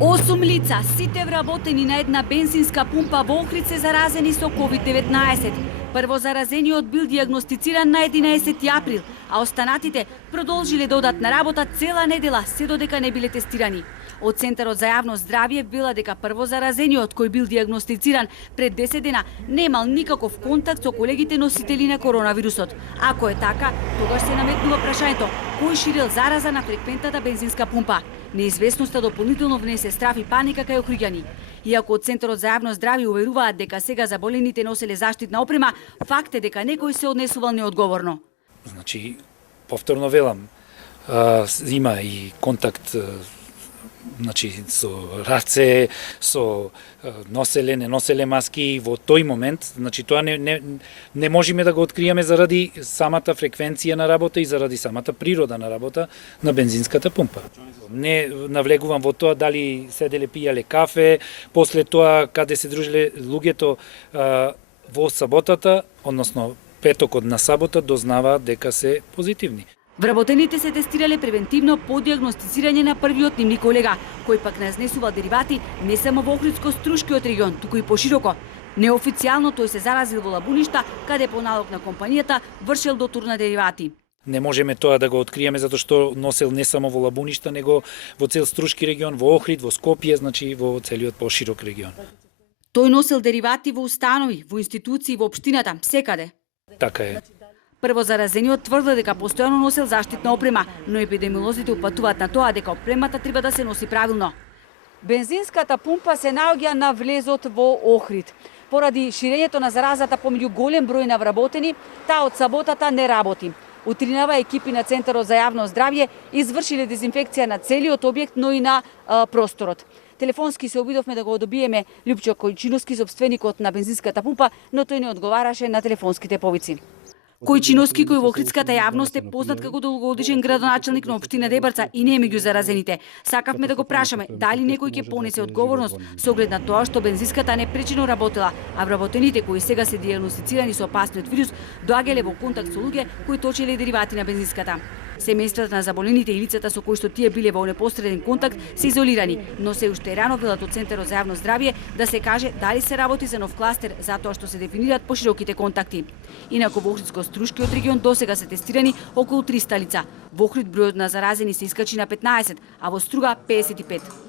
8 лица, сите вработени на една бензинска пумпа во Охрид се заразени со COVID-19. Прво заразениот бил диагностициран на 11 април, а останатите продолжиле да одат на работа цела недела, се додека не биле тестирани. Од Центарот за јавно здравје вела дека прво заразениот кој бил диагностициран пред 10 дена немал никаков контакт со колегите носители на коронавирусот. Ако е така, тогаш се наметнува прашањето кој ширил зараза на фреквентната бензинска пумпа. Неизвестноста дополнително внесе страв и паника кај охриѓани. Иако од Центарот за јавно здравје уверуваат дека сега заболените носеле заштитна опрема, факт е дека некој се однесувал неодговорно. Значи, повторно велам, има и контакт значи со раце, со носеле, не носеле маски во тој момент, значи тоа не можеме да го откриеме заради самата фреквенција на работа и заради самата природа на работа на бензинската пумпа. Не навлегувам во тоа дали седеле пијале кафе, после тоа каде се дружиле луѓето во саботата, односно петокот на сабота дознаваат дека се позитивни. Вработените се тестирале превентивно по диагностицирање на првиот нивни колега, кој пак не изнесува деривати не само во Охридско-Струшкиот регион, туку и пошироко. Неофицијално тој се заразил во Лабуништа, каде по налог на компанијата вршел дотур на деривати. Не можеме тоа да го откриеме затоа што носел не само во Лабуништа, него во цел Струшки регион, во Охрид, во Скопје, значи во целиот поширок регион. Тој носел деривати во установи, во институции, во општината, секаде. Така е. Прво заразениот тврди дека постојано носел заштитна опрема, но епидемиолозите упатуваат на тоа дека опремата треба да се носи правилно. Бензинската пумпа се наоѓа на влезот во Охрид. Поради ширењето на заразата помеѓу голем број на вработени, таа од саботата не работи. Утринава екипи на Центарот за јавно здравје извршиле дезинфекција на целиот објект, но и на просторот. Телефонски се обидовме да го добиеме Лјупчо Којчиновски, сопственикот на бензинската пумпа, но тој не одговараше на телефонските повици. Којчиновски, кој во охридската јавност е познат како долгогодишен градоначелник на општина Дебрца и не е меѓу заразените. Сакавме да го прашаме дали некој ќе понесе одговорност со оглед на тоа што бензинската непречено работела, а вработените кои сега се диагностицирани со опасниот вирус доаѓале во контакт со луѓе кои точеле деривати на бензинската. Семејствата на заболените и лицата со кои што тие биле во непосреден контакт се изолирани, но се уште рано велат од Центарот за јавно здравје да се каже дали се работи за нов кластер затоа што се дефинираат пошироките контакти. Инаку во Охридско-Струшкиот регион досега се тестирани околу 300 лица. Во Охрид бројот на заразени се искачи на 15, а во Струга 55.